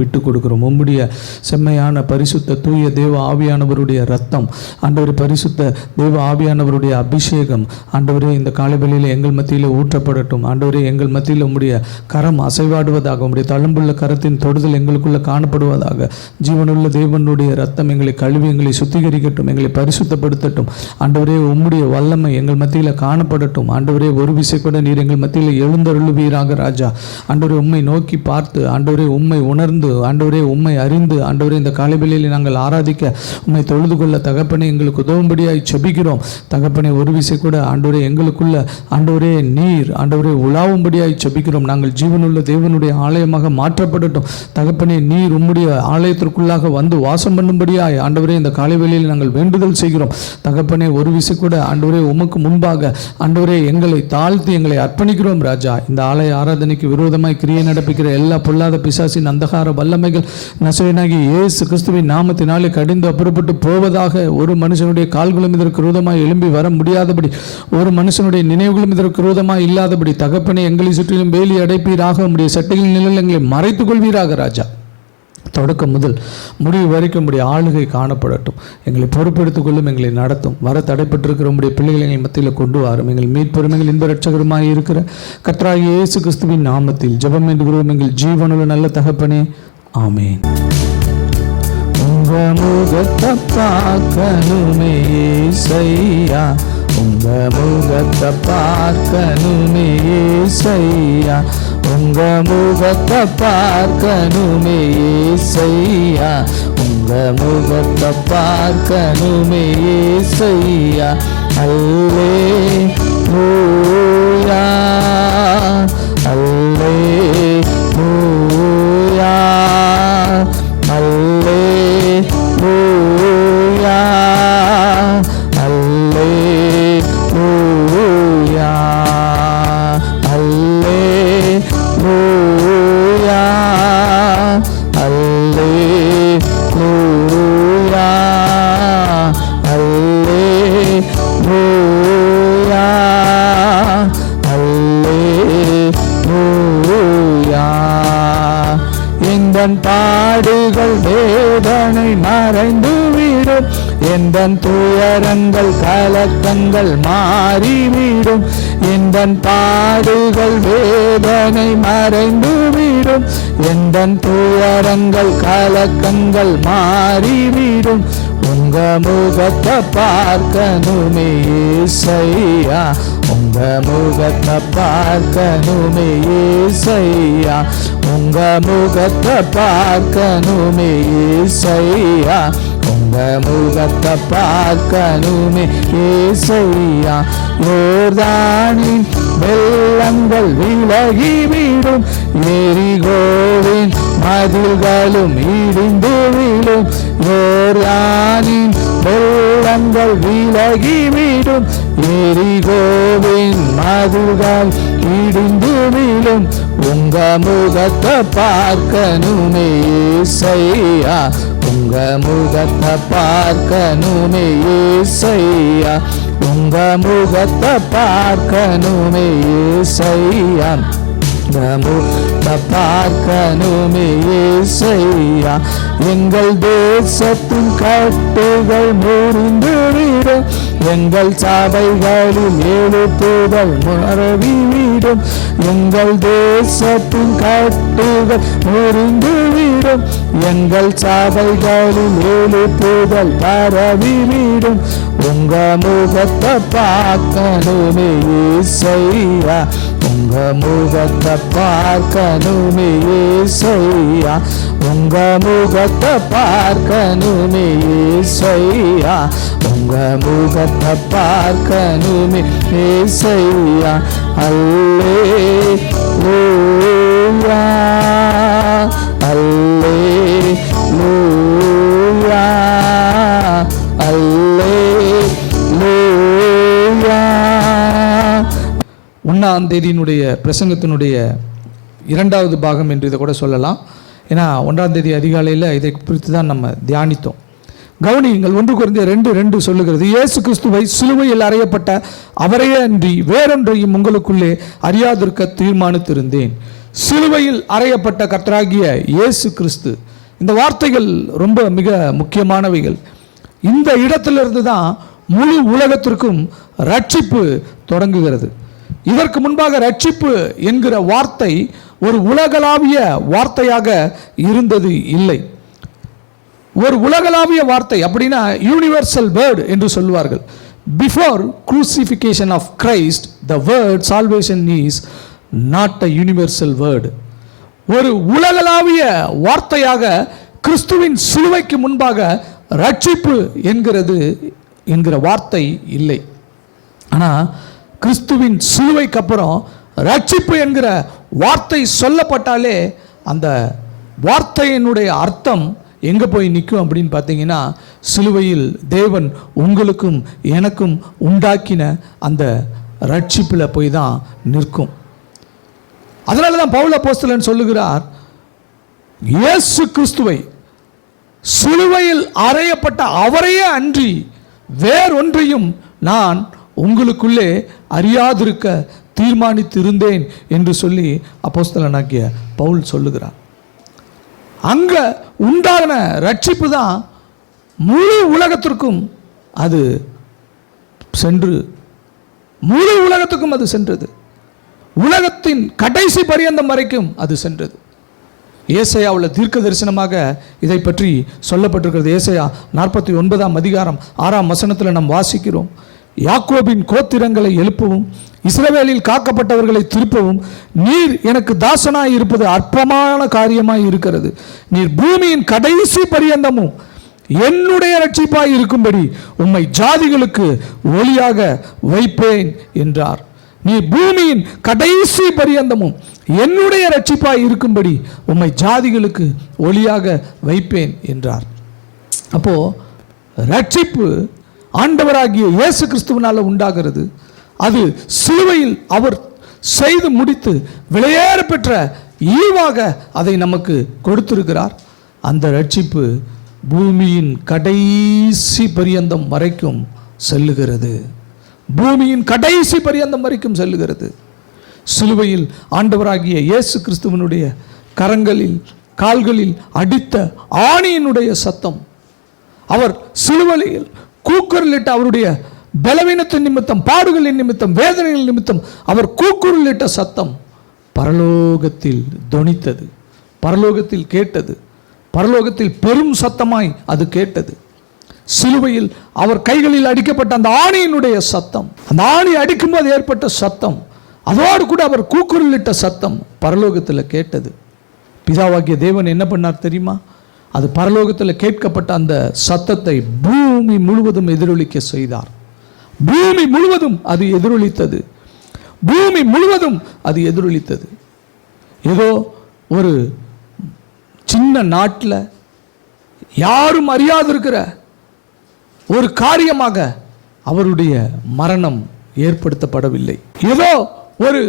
விட்டு கொடுக்கிறோம் உம்முடைய செம்மையான பரிசுத்த தூய தேவ ஆவியானவருடைய ரத்தம் ஆண்டவர் பரிசுத்த தேவ ஆவியானவருடைய அபிஷேகம் ஆண்டவரே இந்த காலைவெளியில் எங்கள் மத்தியில் ஊற்றப்படட்டும். ஆண்டவரே எங்கள் மத்தியில் உம்முடைய கரம் அசைவாடுவதாக உம்முடைய தழும்புள்ள கரத்தின் தொடுதல் எங்களுக்குள்ள காணப்படுவதாக ஜீவனுள்ள தேவனுடைய ரத்தம் எங்களை கழுவி எங்களை சுத்திகரிக்கட்டும் எங்களை பரிசுத்தப்படுத்தட்டும். ஆண்டவரே உம்முடைய வல்லமை எங்கள் மத்தியில் காணப்படட்டும். ஆண்டவரே ஒரு விசை கூட நீர் எங்கள் மத்தியில் எழுந்தருளுவீராக ராஜா. ஆண்டவரே உம்மை நோக்கி பார்த்து ஆண்டவரே உம்மை உணர்ந்து ஆண்டவரே உம்மை அறிந்து ஆண்டவரே இந்த காலைவெளியில் நாங்கள் ஆராதிக்க உண்மை தொழுது கொள்ள தகப்பனை எங்களுக்கு உதவும்படியாய் செபிக்கிறோம். தகப்பனை ஒரு விசை கூட ஆண்டவரே எங்களுக்குள்ள ஆண்டவரே நீர் ஆண்டவரே உலாவும்படியாய் செபிக்கிறோம். நாங்கள் ஜீவனுள்ள தேவனுடைய ஆலயமாக மாற்றப்படட்டும். தகப்பனே நீர் உம்முடைய ஆலயத்திற்குள்ளாக வந்து வாசம் பண்ணும்படியாய் ஆண்டவரே இந்த காலைவெளியில் நாங்கள் வேண்டுதல் செய்கிறோம். தகப்பனே ஒரு விசை கூட ஆண்டவரே உமக்கு முன்பாக ஆண்டவரே எங்களை தாழ்த்தி எங்களை அர்ப்பணிக்கிறோம் ராஜா. இந்த ஆலய ஆராதனைக்கு விரோதமாய் கிரியை நடப்பிக்கிற எல்லா பொல்லாத பிசாசின் அந்தகார வல்லமைகள் நசுரனாகி இயேசு கிறிஸ்துவின் நாமத்தினாலே கடிந்து அப்புறப்பட்டு போவதாக ஒரு மனுஷனுடைய கால்களும் இதற்கு ரூதமாக எழும்பி வர முடியாதபடி ஒரு மனுஷனுடைய நினைவுகளும் இதற்கு ரூதமாக இல்லாதபடி தகப்பனை எங்களை சுற்றிலும் வேலி அடைப்பீராக. உம்முடைய சட்டைகளின் நிழல் எங்களை மறைத்துக் கொள்வீராக ராஜா. தொடக்கம் முதல் முடிவு வரைக்கும் உடைய ஆளுகை காணப்படட்டும். எங்களை பொறுப்பெடுத்துக் கொள்ளும் எங்களை நடத்தும். வர தடைப்பட்டிருக்கிற உடைய பிள்ளைகளை எங்கள் மத்தியில் கொண்டு வாரும். எங்கள் மீட்பெரும் எங்கள் இன்ப ரட்சகருமாய் இருக்கிற கத்ராகி இயேசு கிறிஸ்துவின் நாமத்தில் ஜெபம் என்கிறோம் எங்கள் ஜீவனுள்ள நல்ல தகப்பனே ஆமேன். உங்க முகத்தை பார்க்கணுமே ஏசையா. உங்க முகத்தை பார்க்கணுமே ஏசையா. உங்க முகத்தை பார்க்கணுமே செய்யா உங்க முகத்தை பார்க்கணுமே செய்யா அல்லே லூயா எந்தன் பாடுகள் வேதனை மறைந்துவிடும் எந்தன் துயரங்கள் கலக்கங்கள் மாறிவிடும் உங்க முகத்தை பார்க்கணுமே ஏசையா உங்க முகத்தை பார்க்கணுமே ஏசையா உங்க முகத்தை பார்க்கணுமே ஏசையா உங்க முகத்தை பார்க்கணுமே ஏசையா. யோர்தானின் வெள்ளங்கள் விலகிவிடும். எரிகோவின் மதில்களும் இடிந்து விடும் யோர்தானின் வெள்ளங்கள் விலகிவிடும். எரிகோவின் மதில்கள் இடிந்து விடும் உங்க முகத்தை பார்க்கணுமே செய்யா உங்க முகத்தை பார்க்கணுமே செய்யா உங்க முகத்தை பார்க்கணுமே ஏசையா. முகத்தை பார்க்கணுமே செய்யா எங்கள் தேசத்தின் கட்டுகள் முறிந்துவிடும். எங்கள் சபைகளில் ஏழு எழுப்புதல் மறவிவிடும் எங்கள் தேசத்தின் கட்டுகள் முறிந்துவிடும் எங்கள் சபைகளில் ஏழு எழுப்புதல் பரவிவிடும் உங்க முகத்தை பார்க்கணுமே செய்யா உங்க முகத்தை பார்க்கணுமே செய்யா உங்க முகத்தை பார்க்கணுமே ஏசையா. உங்க முகத்தை பார்க்கணுமே ஏசையா. அல்லே லூயா அல்லே லூயா அல்லே லூயா ஒன்றாம் தேதியினுடைய பிரசங்கத்தினுடைய இரண்டாவது பாகம் என்று இதை கூட சொல்லலாம். ஏன்னா ஒன்றாம் தேதி அதிகாலையில் இதை குறித்து தான் நம்ம தியானித்தோம். கவனியுங்கள் ஒன்று குறைந்த ரெண்டு ரெண்டு சொல்லுகிறது. இயேசு கிறிஸ்துவை சிலுவையில் அறையப்பட்ட அவரையே அன்றி வேறொன்றையும் உங்களுக்குள்ளே அறியாதிருக்க தீர்மானித்திருந்தேன். சிலுவையில் அறையப்பட்ட கர்த்தராகிய இயேசு கிறிஸ்து இந்த வார்த்தைகள் ரொம்ப மிக முக்கியமானவைகள். இந்த இடத்திலிருந்து தான் முழு உலகத்திற்கும் ரட்சிப்பு தொடங்குகிறது. இதற்கு முன்பாக ரட்சிப்பு என்கிற வார்த்தை ஒரு உலகளாவிய வார்த்தையாக இருந்தது இல்லை. ஒரு உலகளாவிய வார்த்தை அப்படின்னா யூனிவர்சல் வேர்டு என்று சொல்வார்கள் before crucifixion of Christ the word salvation is not a universal word ஒரு உலகளாவிய வார்த்தையாக கிறிஸ்துவின் சிலுவைக்கு முன்பாக ரட்சிப்பு என்கிறது என்கிற வார்த்தை இல்லை. ஆனால் கிறிஸ்துவின் சிலுவைக்கு அப்புறம் ரட்சிப்பு என்கிற வார்த்தை சொல்லப்பட்டாலே அந்த வார்த்தையினுடைய அர்த்தம் எங்கே போய் நிற்கும் அப்படின்னு பார்த்தீங்கன்னா சிலுவையில் தேவன் உங்களுக்கும் எனக்கும் உண்டாக்கின அந்த ரட்சிப்பில் போய் தான் நிற்கும். அதனால தான் பவுல போஸ்தலன் சொல்லுகிறார் இயேசு கிறிஸ்துவை சிலுவையில் அறையப்பட்ட அவரையே அன்றி வேறொன்றையும் நான் உங்களுக்குள்ளே அறியாதிருக்க தீர்மானித்திருந்தேன் என்று சொல்லி அப்போஸ்தலனாக்கிய பவுல் சொல்லுகிறார் அங்கே உண்டான ரட்சிப்பு தான் முழு உலகத்திற்கும் அது சென்று முழு உலகத்துக்கும் அது சென்றது. உலகத்தின் கடைசி பரியந்தம் வரைக்கும் அது சென்றது. ஏசையாவில் தீர்க்க தரிசனமாக இதை பற்றி சொல்லப்பட்டிருக்கிறது. ஏசையா நாற்பத்தி ஒன்பதாம் அதிகாரம் ஆறாம் வசனத்தில் நாம் வாசிக்கிறோம். யாக்கோபின் கோத்திரங்களை எழுப்பவும் இஸ்ரவேலில் காக்கப்பட்டவர்களை திருப்பவும் நீர் எனக்கு தாசனாய் இருப்பது அற்பமான காரியமாய் இருக்கிறது. நீர் பூமியின் கடைசி பரியந்தமும் என்னுடைய ரட்சிப்பாய் இருக்கும்படி உம்மை ஜாதிகளுக்கு ஒளியாக வைப்பேன் என்றார். நீ பூமியின் கடைசி பரியந்தமும் என்னுடைய ரட்சிப்பாய் இருக்கும்படி உம்மை ஜாதிகளுக்கு ஒளியாக வைப்பேன் என்றார். அப்போ ரட்சிப்பு ஆண்டவராகிய இயேசு கிறிஸ்துவனால உண்டாகிறது. அது சிலுவையில் அவர் செய்து முடித்து விளையேற பெற்ற ஈவாக அதை நமக்கு கொடுத்திருக்கிறார். அந்த ரட்சிப்பு பூமியின் கடைசி பரியந்தம் வரைக்கும் செல்லுகிறது. பூமியின் கடைசி பரியந்தம் வரைக்கும் செல்லுகிறது. சிலுவையில் ஆண்டவராகிய இயேசு கிறிஸ்துவனுடைய கரங்களில் கால்களில் அடித்த ஆணியினுடைய சத்தம். அவர் சிலுவலையில் கூக்குரலிட்ட அவருடைய பலவீனத்தின் நிமித்தம் பாடுகளின் நிமித்தம் வேதனைகள் நிமித்தம் அவர் கூக்குரலிட்ட சத்தம் பரலோகத்தில் துணித்தது பரலோகத்தில் கேட்டது பரலோகத்தில் பெரும் சத்தமாய் அது கேட்டது. சிலுவையில் அவர் கைகளில் அடிக்கப்பட்ட அந்த ஆணியினுடைய சத்தம் அந்த ஆணி அடிக்கும்போது ஏற்பட்ட சத்தம் அதோடு கூட அவர் கூக்குரலிட்ட சத்தம் பரலோகத்தில் கேட்டது. பிதாவாகிய தேவன் என்ன பண்ணார் தெரியுமா? அது பரலோகத்தில் கேட்கப்பட்ட அந்த சத்தத்தை பூ பூமி முழுவதும் எதிரொலிக்க செய்தார். பூமி முழுவதும் அது எதிரொலித்தது. பூமி முழுவதும் அது எதிரொலித்தது. ஏதோ ஒரு சின்ன நாட்டில் யாரும் அறியாதிருக்கிற ஒரு காரியமாக அவருடைய மரணம் ஏற்படுத்தப்படவில்லை. ஏதோ ஒரு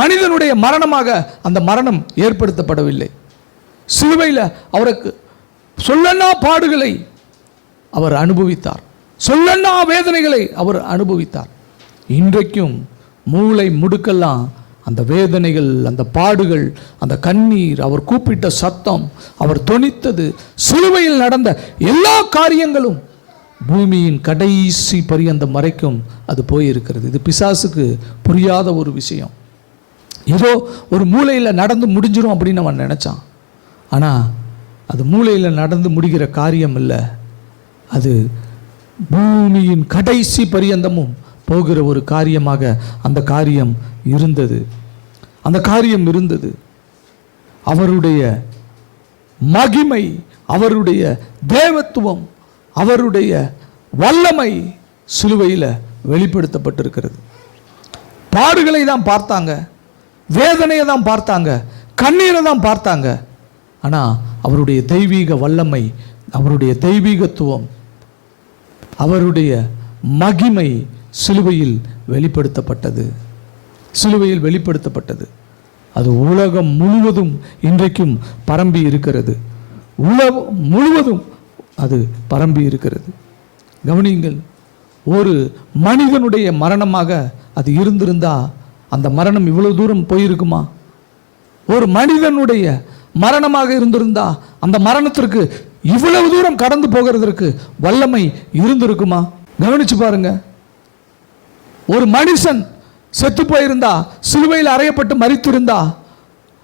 மனிதனுடைய மரணமாக அந்த மரணம் ஏற்படுத்தப்படவில்லை. சிலுவையில் அவருக்கு சொல்லன்னா பாடுகளை அவர் அனுபவித்தார். சொல்லன்னா வேதனைகளை அவர் அனுபவித்தார். இன்றைக்கும் மூளை முடுக்கெல்லாம் அந்த வேதனைகள் அந்த பாடுகள் அந்த கண்ணீர் அவர் கூப்பிட்ட சத்தம் அவர் தொனித்தது சிலுவையில் நடந்த எல்லா காரியங்களும் பூமியின் கடைசி பரியந்தம் வரைக்கும் அது போயிருக்கிறது. இது பிசாசுக்கு புரியாத ஒரு விஷயம். ஏதோ ஒரு மூலையில் நடந்து முடிஞ்சிரும் அப்படின்னு அவன் நினச்சான். ஆனால் அது மூலையில் நடந்து முடிகிற காரியம் இல்லை. அது பூமியின் கடைசி பரியந்தமும் போகிற ஒரு காரியமாக அந்த காரியம் இருந்தது. அந்த காரியம் இருந்தது. அவருடைய மகிமை அவருடைய தேவத்துவம் அவருடைய வல்லமை சிலுவையில் வெளிப்படுத்தப்பட்டிருக்கிறது. பாடுகளை தான் பார்த்தாங்க வேதனையை தான் பார்த்தாங்க கண்ணீரை தான் பார்த்தாங்க. ஆனால் அவருடைய தெய்வீக வல்லமை அவருடைய தெய்வீகத்துவம் அவருடைய மகிமை சிலுவையில் வெளிப்படுத்தப்பட்டது. சிலுவையில் வெளிப்படுத்தப்பட்டது. அது உலகம் முழுவதும் இன்றைக்கும் பரம்பி இருக்கிறது. உலகம் முழுவதும் அது பரம்பி இருக்கிறது. கவனியுங்கள் ஒரு மனிதனுடைய மரணமாக அது இருந்திருந்தா அந்த மரணம் இவ்வளோ தூரம் போயிருக்குமா? ஒரு மனிதனுடைய மரணமாக இருந்திருந்தா அந்த மரணத்திற்கு இவ்வளவு தூரம் கடந்து போகிறதற்கு வல்லமை இருந்திருக்குமா? கவனிச்சு பாருங்க. ஒரு மனுஷன் செத்து போயிருந்தா சிலுவையில் அறையப்பட்டு மறித்திருந்தா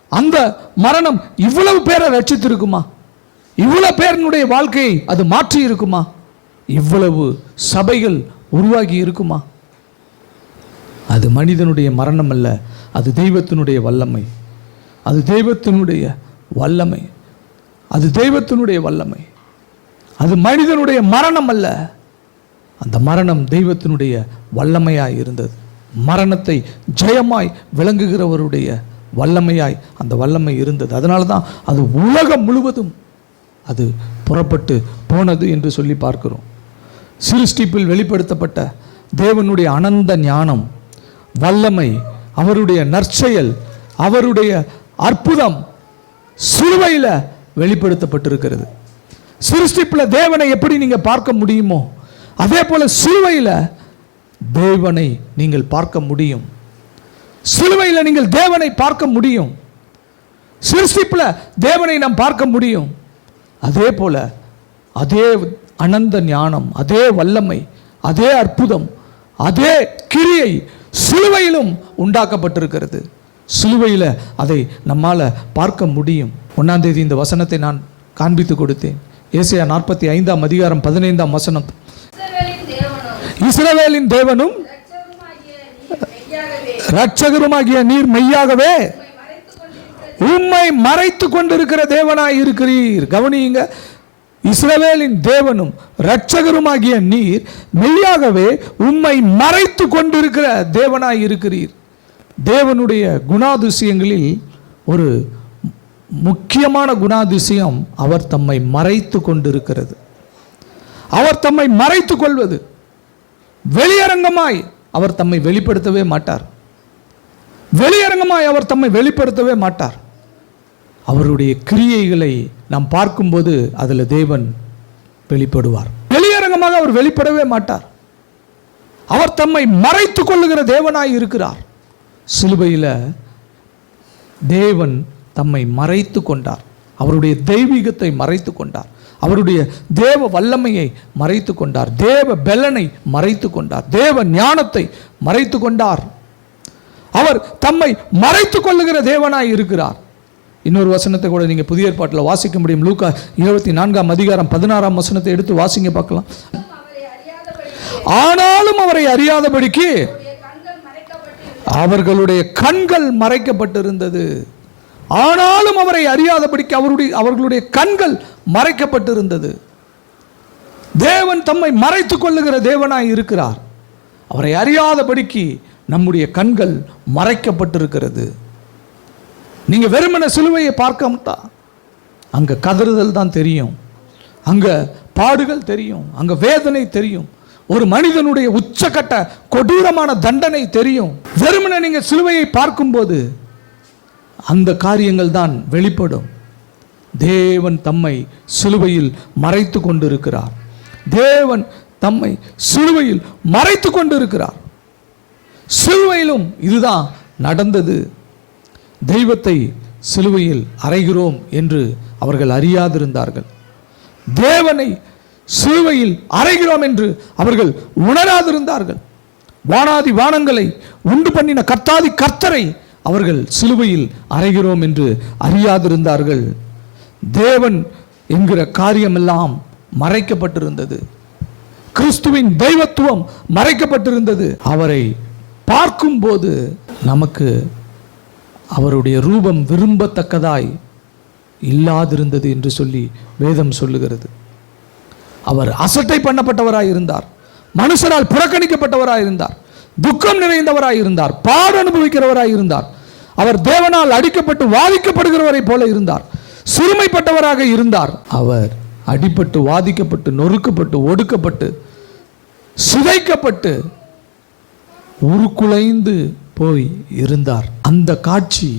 அந்த மரணம் இவ்வளவு பேரை ரட்சித்திருக்குமா? இவ்வளவு பேரினுடைய வாழ்க்கையை அது மாற்றி இருக்குமா இவ்வளவு சபைகள் உருவாகி இருக்குமா? அது மனிதனுடைய மரணம் அல்ல அது தெய்வத்தினுடைய வல்லமை. அது தெய்வத்தினுடைய வல்லமை. அது தெய்வத்தினுடைய வல்லமை. அது மனிதனுடைய மரணம் அல்ல. அந்த மரணம் தெய்வத்தினுடைய வல்லமையாய் இருந்தது. மரணத்தை ஜெயமாய் விளங்குகிறவருடைய வல்லமையாய் அந்த வல்லமை இருந்தது. அதனால தான் அது உலகம் முழுவதும் அது புறப்பட்டு போனது என்று சொல்லி பார்க்கிறோம். சிருஷ்டிப்பில் வெளிப்படுத்தப்பட்ட தேவனுடைய அனந்த ஞானம் வல்லமை அவருடைய நற்செயல் அவருடைய அற்புதம் சிலுவையில் வெளிப்படுத்தப்பட்டிருக்கிறது. சிருஷ்டிப்பில் தேவனை எப்படி நீங்கள் பார்க்க முடியுமோ அதே போல சிலுவையில் தேவனை நீங்கள் பார்க்க முடியும். சிலுவையில் நீங்கள் தேவனை பார்க்க முடியும். சிருஷ்டிப்பில் தேவனை நாம் பார்க்க முடியும். அதே போல அதே அனந்த ஞானம் அதே வல்லமை அதே அற்புதம் அதே கிரியை சிலுவையிலும் உண்டாக்கப்பட்டிருக்கிறது. சிலுவையில் அதை நம்மால் பார்க்க முடியும். ஒன்றாந்தேதி இந்த வசனத்தை நான் காண்பித்து கொடுத்தேன். ஏசியா நாற்பத்தி ஐந்தாம் அதிகாரம் பதினைந்தாம் வசனம். இஸ்ரவேலின் தேவனும் ரட்சகருமாகிய நீர் மெய்யாகவே உம்மை மறைத்துக் மறைத்து கொண்டிருக்கிற தேவனாய் இருக்கிறீர். கவனியுங்க. இஸ்ரவேலின் தேவனும் ரட்சகருமாகிய நீர் மெய்யாகவே உம்மை மறைத்து கொண்டிருக்கிற தேவனாய் இருக்கிறீர். தேவனுடைய குணாதிசயங்களில் ஒரு முக்கியமான குணாதிசயம் அவர் தம்மை மறைத்து கொண்டிருக்கிறது. அவர் தம்மை மறைத்து கொள்வது. வெளியரங்கமாய் அவர் தம்மை வெளிப்படுத்தவே மாட்டார். வெளியரங்கமாய் அவர் தம்மை வெளிப்படுத்தவே மாட்டார். அவருடைய கிரியைகளை நாம் பார்க்கும்போது அதில் தேவன் வெளிப்படுவார். வெளியரங்கமாக அவர் வெளிப்படவே மாட்டார். அவர் தம்மை மறைத்து கொள்ளுகிற தேவனாய் இருக்கிறார். சிலுவையில் தேவன் தம்மை மறைத்து கொண்டார். அவருடைய தெய்வீகத்தை மறைத்து கொண்டார். அவருடைய தேவ வல்லமையை மறைத்து கொண்டார். தேவ பெலனை மறைத்து கொண்டார். தேவ ஞானத்தை மறைத்து கொண்டார். அவர் தம்மை மறைத்து கொள்ளுகிற தேவனாய் இருக்கிறார். இன்னொரு வசனத்தை கூட நீங்கள் புதிய ஏற்பாட்டில் வாசிக்க முடியும். லூக்கா இருபத்தி நான்காம் அதிகாரம் பதினாறாம் வசனத்தை எடுத்து வாசிங்க பார்க்கலாம். ஆனாலும் அவரை அறியாதபடிக்கு அவர்களுடைய கண்கள் மறைக்கப்பட்டிருந்தது. ஆனாலும் அவரை அறியாதபடிக்கு அவருடைய அவர்களுடைய கண்கள் மறைக்கப்பட்டிருந்தது. தேவன் தம்மை மறைத்துக் கொள்ளுகிற தேவனாய் இருக்கிறார். அவரை அறியாதபடிக்கு நம்முடைய கண்கள் மறைக்கப்பட்டிருக்கிறது. நீங்க வெறுமன சிலுவையை பார்க்க மாட்டா அங்க கதறுதல் தான் தெரியும். அங்க பாடுகள் தெரியும். அங்க வேதனை தெரியும். ஒரு மனிதனுடைய உச்சக்கட்ட கொடூரமான தண்டனை தெரியும். வெறுமனை நீங்கள் சிலுவையை பார்க்கும்போது அந்த காரியங்கள் தான் வெளிப்படும். தேவன் தம்மை சிலுவையில் மறைத்து கொண்டிருக்கிறார். தேவன் தம்மை சிலுவையில் மறைத்து கொண்டிருக்கிறார். சிலுவையிலும் இதுதான் நடந்தது. தெய்வத்தை சிலுவையில் அறைகிறோம் என்று அவர்கள் அறியாதிருந்தார்கள். தேவனை சிலுவையில் அறைகிறோம் என்று அவர்கள் உணராதிருந்தார்கள். வானாதி வானங்களை உண்டு பண்ணின கர்த்தாதி கர்த்தரை அவர்கள் சிலுவையில் அறைகிறோம் என்று அறியாதிருந்தார்கள். தேவன் என்கிற காரியமெல்லாம் மறைக்கப்பட்டிருந்தது. கிறிஸ்துவின் தெய்வத்துவம் மறைக்கப்பட்டிருந்தது. அவரை பார்க்கும்போது நமக்கு அவருடைய ரூபம் விரும்பத்தக்கதாய் இல்லாதிருந்தது என்று சொல்லி வேதம் சொல்லுகிறது. அவர் அசட்டை பண்ணப்பட்டவராய் இருந்தார் மனுஷரால் புறக்கணிக்கப்பட்டவராய் இருந்தார் துக்கம் நிறைந்தவராய் இருந்தார் பாடு அனுபவிக்கிறவராய் இருந்தார் அவர் தேவனால் அடிக்கப்பட்டு வாதிக்கப்படுகிறவரை போல இருந்தார். சிறுமைப்பட்டவராக இருந்தார். அவர் அடிபட்டு வாதிக்கப்பட்டு நொறுக்கப்பட்டு ஒடுக்கப்பட்டு சிதைக்கப்பட்டு உருக்குலைந்து போய் இருந்தார். அந்த காட்சி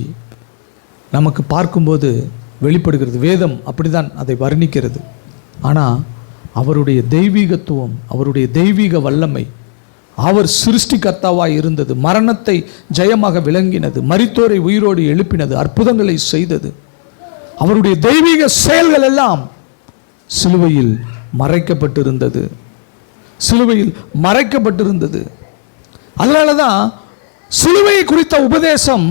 நமக்கு பார்க்கும்போது வெளிப்படுகிறது. வேதம் அப்படிதான் அதை வர்ணிக்கிறது. ஆனால் அவருடைய தெய்வீகத்துவம் அவருடைய தெய்வீக வல்லமை. அவர் சிருஷ்டிகர்த்தாவாய் இருந்தது மரணத்தை ஜெயமாக விளங்கினது மரித்தோரை உயிரோடு எழுப்பினது அற்புதங்களை செய்தது. அவருடைய தெய்வீக செயல்கள் எல்லாம் சிலுவையில் மறைக்கப்பட்டிருந்தது. சிலுவையில் மறைக்கப்பட்டிருந்தது. அதனால தான் சிலுவையை குறித்த உபதேசம்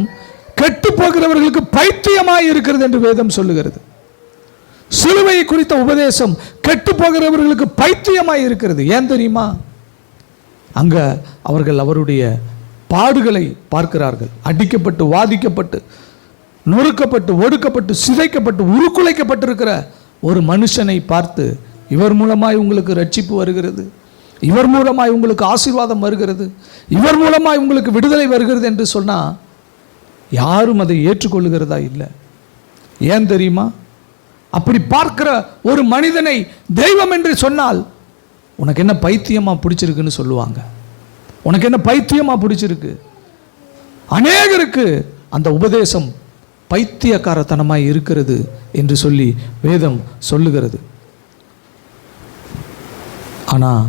கெட்டு போகிறவர்களுக்கு பைத்தியமாய் இருக்கிறது என்று வேதம் சொல்லுகிறது. சிலுவையை குறித்த உபதேசம் கெட்டு போகிறவர்களுக்கு பைத்தியமாக இருக்கிறது. ஏன் தெரியுமா? அங்கே அவர்கள் அவருடைய பாடுகளை பார்க்கிறார்கள். அடிக்கப்பட்டு வாதிக்கப்பட்டு நொறுக்கப்பட்டு ஒடுக்கப்பட்டு சிதைக்கப்பட்டு உருக்குலைக்கப்பட்டிருக்கிற ஒரு மனுஷனை பார்த்து இவர் மூலமாய் உங்களுக்கு ரட்சிப்பு வருகிறது. இவர் மூலமாய் உங்களுக்கு ஆசீர்வாதம் வருகிறது. இவர் மூலமாய் உங்களுக்கு விடுதலை வருகிறது என்று சொன்னால் யாரும் அதை ஏற்றுக்கொள்ளுகிறதா இல்லை. ஏன் தெரியுமா? அப்படி பார்க்கிற ஒரு மனிதனை தெய்வம் என்று சொன்னால் உனக்கு என்ன பைத்தியமா பிடிச்சிருக்குன்னு சொல்லுவாங்க. உனக்கு என்ன பைத்தியமா பிடிச்சிருக்கு? அநேகருக்கு அந்த உபதேசம் பைத்தியக்காரத்தனமாய் இருக்கிறது என்று சொல்லி வேதம் சொல்லுகிறது. ஆனா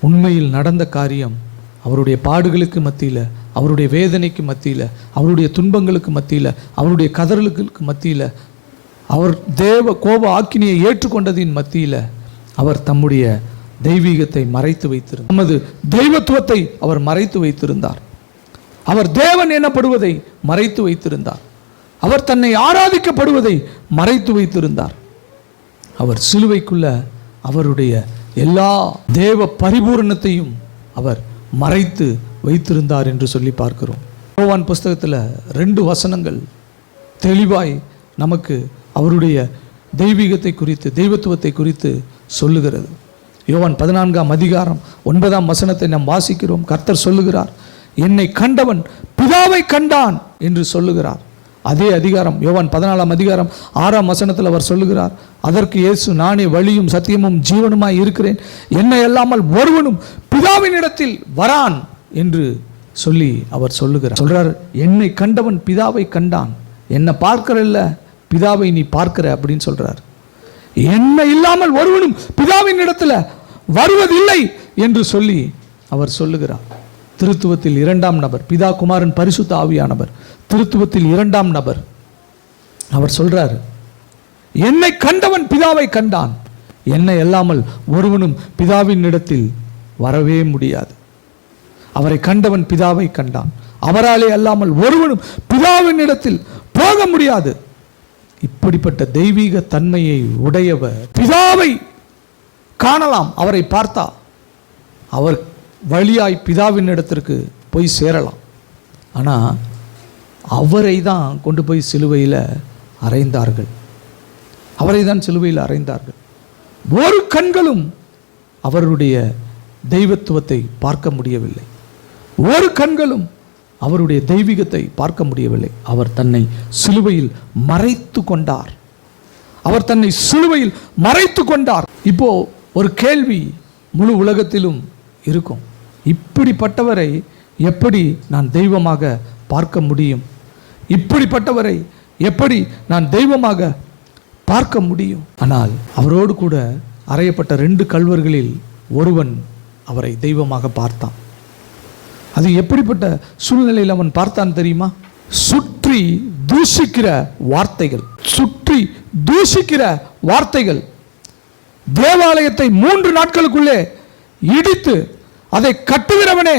உண்மையில் நடந்த காரியம் அவருடைய பாடுகளுக்கு மத்தியில் அவருடைய வேதனைக்கு மத்தியில் அவருடைய துன்பங்களுக்கு மத்தியில் அவருடைய கதறலுக்கு மத்தியில் அவர் தேவ கோப ஆக்கினியை ஏற்றுக்கொண்டதின் மத்தியில் அவர் தம்முடைய தெய்வீகத்தை மறைத்து வைத்திருந்தார். நமது தெய்வத்துவத்தை அவர் மறைத்து வைத்திருந்தார். அவர் தேவன் எனப்படுவதை மறைத்து வைத்திருந்தார். அவர் தன்னை ஆராதிக்கப்படுவதை மறைத்து வைத்திருந்தார். அவர் சிலுவைக்குள்ள அவருடைய எல்லா தேவ பரிபூரணத்தையும் அவர் மறைத்து வைத்திருந்தார் என்று சொல்லி பார்க்கிறோம். யோவான் புஸ்தகத்தில் ரெண்டு வசனங்கள் தெளிவாய் நமக்கு அவருடைய தெய்வீகத்தை குறித்து தெய்வத்துவத்தை குறித்து சொல்லுகிறது. யோவான் பதினான்காம் அதிகாரம் ஒன்பதாம் வசனத்தை நாம் வாசிக்கிறோம். கர்த்தர் சொல்லுகிறார் என்னை கண்டவன் பிதாவை கண்டான் என்று சொல்லுகிறார். அதே அதிகாரம் யோவான் பதினாலாம் அதிகாரம் ஆறாம் வசனத்தில் அவர் சொல்லுகிறார் அதற்கு இயேசு நானே வழியும் சத்தியமும் ஜீவனுமாய் இருக்கிறேன். என்னை அல்லாமல் ஒருவனும் பிதாவின் இடத்தில் வரான் என்று சொல்லி அவர் சொல்லுகிறார். சொல்றார் என்னை கண்டவன் பிதாவை கண்டான். என்னை பார்க்கறல்ல பிதாவை நீ பார்க்கிற அப்படின்னு சொல்றார். என்ன இல்லாமல் ஒருவனும் பிதாவின் இடத்துல வருவதில்லை என்று சொல்லி அவர் சொல்லுகிறார். திருத்துவத்தில் இரண்டாம் நபர் பிதா குமாரன் பரிசுத்த ஆவியானவர். திருத்துவத்தில் இரண்டாம் நபர். அவர் சொல்றார் என்னை கண்டவன் பிதாவை கண்டான். என்னை அல்லாமல் ஒருவனும் பிதாவின் இடத்தில் வரவே முடியாது. அவரை கண்டவன் பிதாவை கண்டான். அவராலே அல்லாமல் ஒருவனும் பிதாவின் இடத்தில் போக முடியாது. இப்படிப்பட்ட தெய்வீக தன்மையை உடையவர் பிதாவை காணலாம் அவரை பார்த்தா. அவர் வழியாய் பிதாவின் இடத்திற்கு போய் சேரலாம். ஆனால் அவரை தான் கொண்டு போய் சிலுவையில் அறைந்தார்கள். அவரை தான் சிலுவையில் அறைந்தார்கள். ஒரு கண்களும் அவருடைய தெய்வத்துவத்தை பார்க்க முடியவில்லை. ஒரு கண்களும் அவருடைய தெய்வீகத்தை பார்க்க முடியவில்லை. அவர் தன்னை சிலுவையில் மறைத்து கொண்டார். அவர் தன்னை சிலுவையில் மறைத்து கொண்டார். இப்போ ஒரு கேள்வி முழு உலகத்திலும் இருக்கும். இப்படிப்பட்டவரை எப்படி நான் தெய்வமாக பார்க்க முடியும்? இப்படிப்பட்டவரை எப்படி நான் தெய்வமாக பார்க்க முடியும்? ஆனால் அவரோடு கூட அறையப்பட்ட ரெண்டு கல்வர்களில் ஒருவன் அவரை தெய்வமாக பார்த்தான். அது எப்படிப்பட்ட சூழ்நிலையில் அவன் பார்த்தான் தெரியுமா? சுற்றி தூஷிக்கிற வார்த்தைகள் சுற்றி தூஷிக்கிற வார்த்தைகள். தேவாலயத்தை மூன்று நாட்களுக்குள்ளே இடித்து அதை கட்டுகிறவனே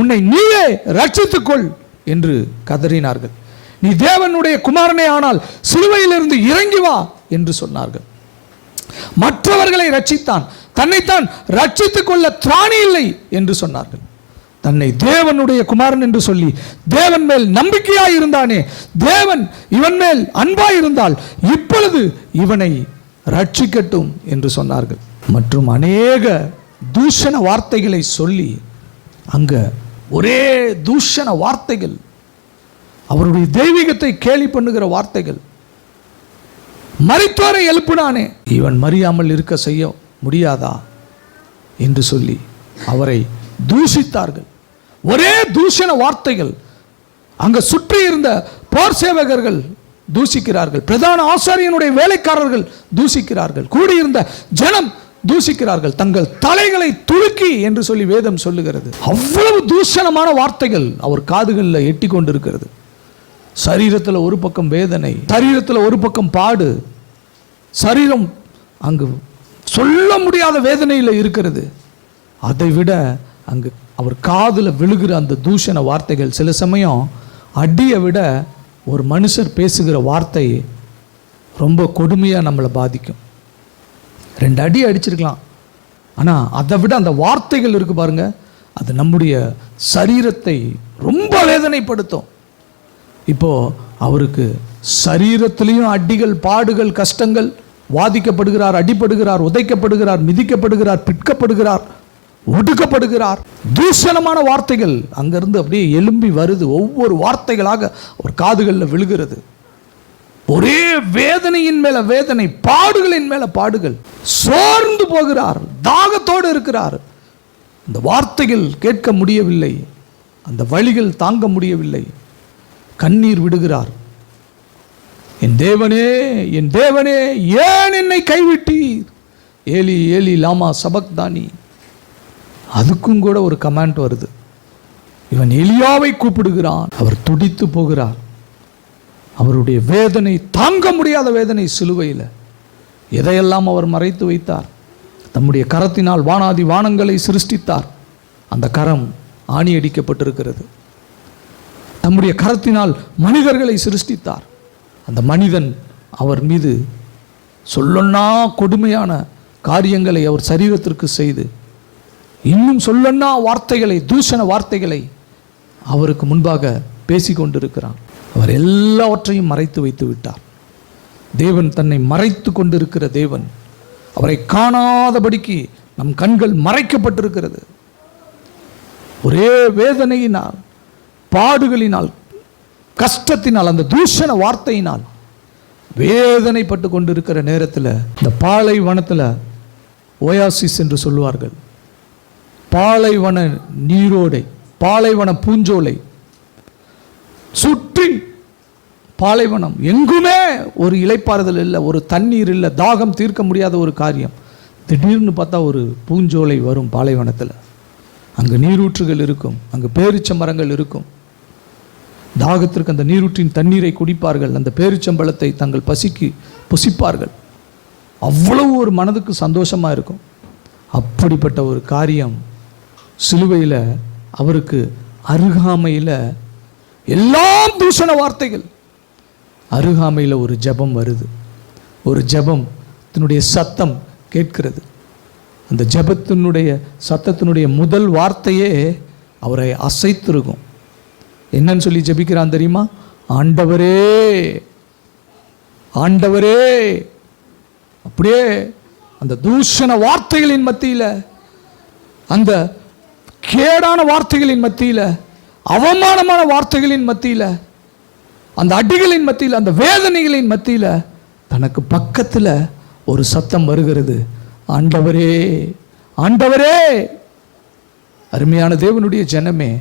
உன்னை நீயே ரட்சித்துக்கொள் என்று கதறினார்கள். நீ தேவனுடைய குமாரனே ஆனால் சிலுவையிலிருந்து இறங்கி வா என்று சொன்னார்கள். மற்றவர்களை ரட்சித்தான் தன்னைத்தான் ரட்சித்துக் கொள்ள திராணி இல்லை என்று சொன்னார்கள். தன்னை தேவனுடைய குமாரன் என்று சொல்லி தேவன் மேல் நம்பிக்கையாய் இருந்தானே தேவன் இவன் மேல் அன்பாய் இருந்தால் இப்பொழுது இவனை ரட்சிக்கட்டும் என்று சொன்னார்கள். மற்றும் அநேக தூஷண வார்த்தைகளை சொல்லி அங்க ஒரே தூஷண வார்த்தைகள் அவருடைய தெய்வீகத்தை கேலி பண்ணுகிற வார்த்தைகள் மரித்தோரை எழுப்பினானே இவன் மறியாமல் இருக்க செய்ய முடியாதா? என்று சொல்லி அவரை தூஷித்தார்கள். ஒரே தூஷண வார்த்தைகள். அங்கே சுற்றி இருந்த போர் சேவகர்கள் தூசிக்கிறார்கள் பிரதான ஆசாரியனுடைய வேலைக்காரர்கள் தூசிக்கிறார்கள் கூடியிருந்த ஜனம் தூசிக்கிறார்கள் தங்கள் தலைகளை துலுக்கி என்று சொல்லி வேதம் சொல்லுகிறது. அவ்வளவு தூஷணமான வார்த்தைகள் அவர் காதுகளில் எட்டி கொண்டிருக்கிறது. சரீரத்தில் ஒரு பக்கம் வேதனை சரீரத்தில் ஒரு பக்கம் பாடு. சரீரம் அங்கு சொல்ல முடியாத வேதனையில் இருக்கிறது. அதை விட அங்கு அவர் காதில் விழுகிற அந்த தூஷண வார்த்தைகள் சில சமயம் அடியை விட ஒரு மனுஷர் பேசுகிற வார்த்தை ரொம்ப கொடுமையாக நம்மளை பாதிக்கும். ரெண்டு அடி அடிச்சிருக்கலாம். ஆனால் அதை விட அந்த வார்த்தைகள் இருக்குது பாருங்க அது நம்முடைய சரீரத்தை ரொம்ப வேதனைப்படுத்தும். இப்போது அவருக்கு சரீரத்திலையும் அடிகள் பாடுகள் கஷ்டங்கள் வாதிக்கப்படுகிறார் அடிப்படுகிறார் உதைக்கப்படுகிறார் மிதிக்கப்படுகிறார் பிற்கப்படுகிறார். ஒடுக்கப்படுகிறார். தூஷணமான வார்த்தைகள் அங்கிருந்து அப்படியே எலும்பி வருது. ஒவ்வொரு வார்த்தைகளாக அவர் காதுகளில் விழுகிறது. ஒரே வேதனையின் மேல வேதனை பாடுகளின் மேல பாடுகள். சோர்ந்து போகிறார். தாகத்தோடு இருக்கிறார். இந்த வார்த்தைகள் கேட்க முடியவில்லை. அந்த வழிகள் தாங்க முடியவில்லை. கண்ணீர் விடுகிறார். என் தேவனே என் தேவனே ஏன் என்னை கைவிட்டீர்? ஏலி ஏலி லாமா சபக்தானி. அதுக்கும் கூட ஒரு கமாண்ட் வருது. இவன் எலியாவை கூப்பிடுகிறான். அவர் துடித்து போகிறார். அவருடைய வேதனை தாங்க முடியாத வேதனை சிலுவையில். எதையெல்லாம் அவர் மறைத்து வைத்தார்? தம்முடைய கரத்தினால் வானாதி வானங்களை சிருஷ்டித்தார். அந்த கரம் ஆணி அடிக்கப்பட்டிருக்கிறது. தம்முடைய கரத்தினால் மனிதர்களை சிருஷ்டித்தார். அந்த மனிதன் அவர் மீது சொல்லொன்னா கொடுமையான காரியங்களை அவர் சரீரத்திற்கு செய்து இன்னும் சொல்லன்னா வார்த்தைகளை தூஷண வார்த்தைகளை அவருக்கு முன்பாக பேசி கொண்டிருக்கிறான் அவர் எல்லாவற்றையும் மறைத்து வைத்து விட்டார். தேவன் தன்னை மறைத்து கொண்டிருக்கிற தேவன். அவரை காணாதபடிக்கு நம் கண்கள் மறைக்கப்பட்டிருக்கிறது. ஒரே வேதனையினால் பாடுகளினால் கஷ்டத்தினால் அந்த தூஷண வார்த்தையினால் வேதனைப்பட்டு கொண்டிருக்கிற நேரத்தில் இந்த பாலைவனத்தில் ஓயாசிஸ் என்று சொல்லுவார்கள். பாலைவன நீரோடை பாலைவன பூஞ்சோலை. சுற்றி பாலைவனம். எங்குமே ஒரு இலைப்பாறுதல் இல்லை ஒரு தண்ணீர் இல்லை தாகம் தீர்க்க முடியாத ஒரு காரியம். திடீர்னு பார்த்தா ஒரு பூஞ்சோலை வரும் பாலைவனத்தில். அங்கு நீரூற்றுகள் இருக்கும் அங்கு பேரிச்ச மரங்கள் இருக்கும். தாகத்திற்கு அந்த நீரூற்றின் தண்ணீரை குடிப்பார்கள் அந்த பேரிச்சம்பழத்தை தங்கள் பசிக்கு புசிப்பார்கள். அவ்வளவு ஒரு மனதுக்கு சந்தோஷமாக இருக்கும். அப்படிப்பட்ட ஒரு காரியம் சிலுவையில் அவருக்கு அருகாமையில் எல்லாம் தூஷண வார்த்தைகள். அருகாமையில் ஒரு ஜெபம் வருது. ஒரு ஜெபம் தன்னுடைய சத்தம் கேட்கிறது. அந்த ஜெபத்தினுடைய சத்தத்தினுடைய முதல் வார்த்தையே அவரை அசைத்திருக்கும். என்னன்னு சொல்லி ஜெபிக்கிறான் தெரியுமா? ஆண்டவரே ஆண்டவரே. அப்படியே அந்த தூஷண வார்த்தைகளின் மத்தியில் அந்த கேடான வார்த்தைகளின் மத்தியில் அவமானமான வார்த்தைகளின் மத்தியில் அந்த அடிகளின் மத்தியில் அந்த வேதனைகளின் மத்தியில் தனக்கு பக்கத்தில் ஒரு சத்தம் வருகிறது. ஆண்டவரே ஆண்டவரே! அருமையான தேவனுடைய ஜனமே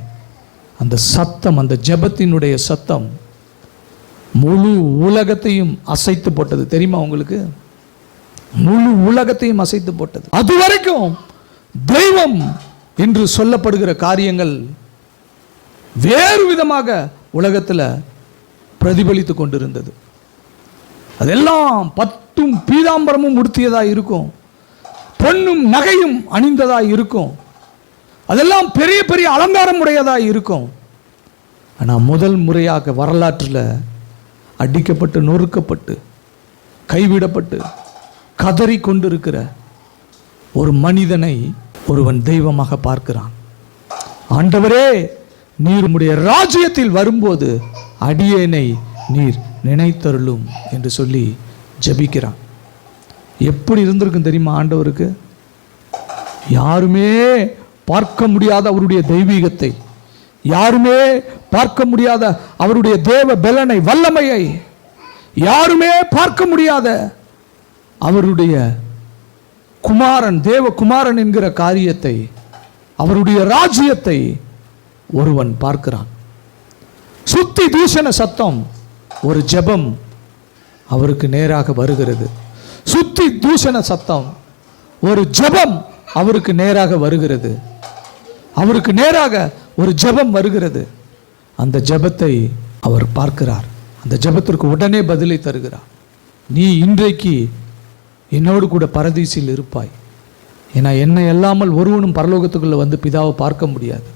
அந்த சத்தம் அந்த ஜெபத்தினுடைய சத்தம் முழு உலகத்தையும் அசைத்து போட்டது. தெரியுமா உங்களுக்கு? முழு உலகத்தையும் அசைத்து போட்டது. அது வரைக்கும் தெய்வம் என்று சொல்லப்படுகிற காரியங்கள் வேறு விதமாக உலகத்தில் பிரதிபலித்து கொண்டிருந்தது. அதெல்லாம் பத்தும் பீதாம்பரமும் உடுத்தியதாக இருக்கும். பொன்னும் நகையும் அணிந்ததாக இருக்கும். அதெல்லாம் பெரிய பெரிய அலங்காரம் உடையதாக இருக்கும். ஆனால் முதல் முறையாக வரலாற்றில் அடிக்கப்பட்டு நொறுக்கப்பட்டு கைவிடப்பட்டு கதறி கொண்டிருக்கிற ஒரு மனிதனை ஒருவன் தெய்வமாக பார்க்கிறான். ஆண்டவரே நீர் உம்முடைய ராஜ்யத்தில் வரும்போது அடியேனை நீர் நினைத்தருளும் என்று சொல்லி ஜெபிக்கிறான். எப்படி இருந்திருக்கும் தெரியுமா ஆண்டவருக்கு? யாருமே பார்க்க முடியாத அவருடைய தெய்வீகத்தை யாருமே பார்க்க முடியாத அவருடைய தேவ பலனை வல்லமையை யாருமே பார்க்க முடியாத அவருடைய குமாரன் தேவ குமாரன் என்கிற காரியத்தை அவருடைய ராஜ்யத்தை ஒருவன் பார்க்கிறான். சுத்தி தூஷண சத்தம் ஒரு ஜெபம் அவருக்கு நேராக வருகிறது. சுத்தி தூஷண சத்தம் ஒரு ஜெபம் அவருக்கு நேராக வருகிறது. அவருக்கு நேராக ஒரு ஜெபம் வருகிறது. அந்த ஜெபத்தை அவர் பார்க்கிறார். அந்த ஜெபத்திற்கு உடனே பதிலை தருகிறார். நீ இன்றைக்கு என்னோடு கூட பரதீசில் இருப்பாய். ஏன்னா என்னை இல்லாமல் ஒருவனும் பரலோகத்துக்குள்ளே வந்து பிதாவை பார்க்க முடியாது.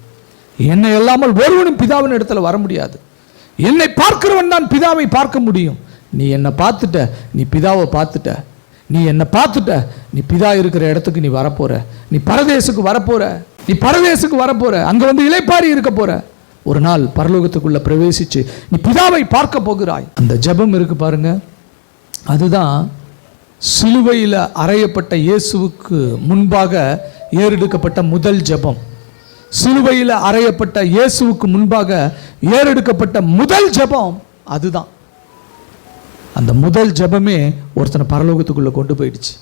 என்னை இல்லாமல் ஒருவனும் பிதாவின் இடத்துல வர முடியாது. என்னை பார்க்கிறவன் தான் பிதாவை பார்க்க முடியும். நீ என்னை பார்த்துட்ட நீ பிதாவை பார்த்துட்ட. நீ என்னை பார்த்துட்ட நீ பிதா இருக்கிற இடத்துக்கு நீ வரப்போற. நீ பரதேசுக்கு வரப்போற. நீ பரதேசுக்கு வரப்போற. அங்கே வந்து இளைப்பாரி இருக்க போற. ஒரு நாள் பரலோகத்துக்குள்ளே பிரவேசித்து நீ பிதாவை பார்க்க போகிறாய். அந்த ஜெபம் இருக்கு பாருங்க. அதுதான் சிலுவையில் அறையப்பட்ட இயேசுவுக்கு முன்பாக ஏறெடுக்கப்பட்ட முதல் ஜெபம். சிலுவையில் அறையப்பட்ட இயேசுவுக்கு முன்பாக ஏறெடுக்கப்பட்ட முதல் ஜெபம் அதுதான். அந்த முதல் ஜெபமே ஒருத்தனை பரலோகத்துக்குள்ளே கொண்டு போயிடுச்சு.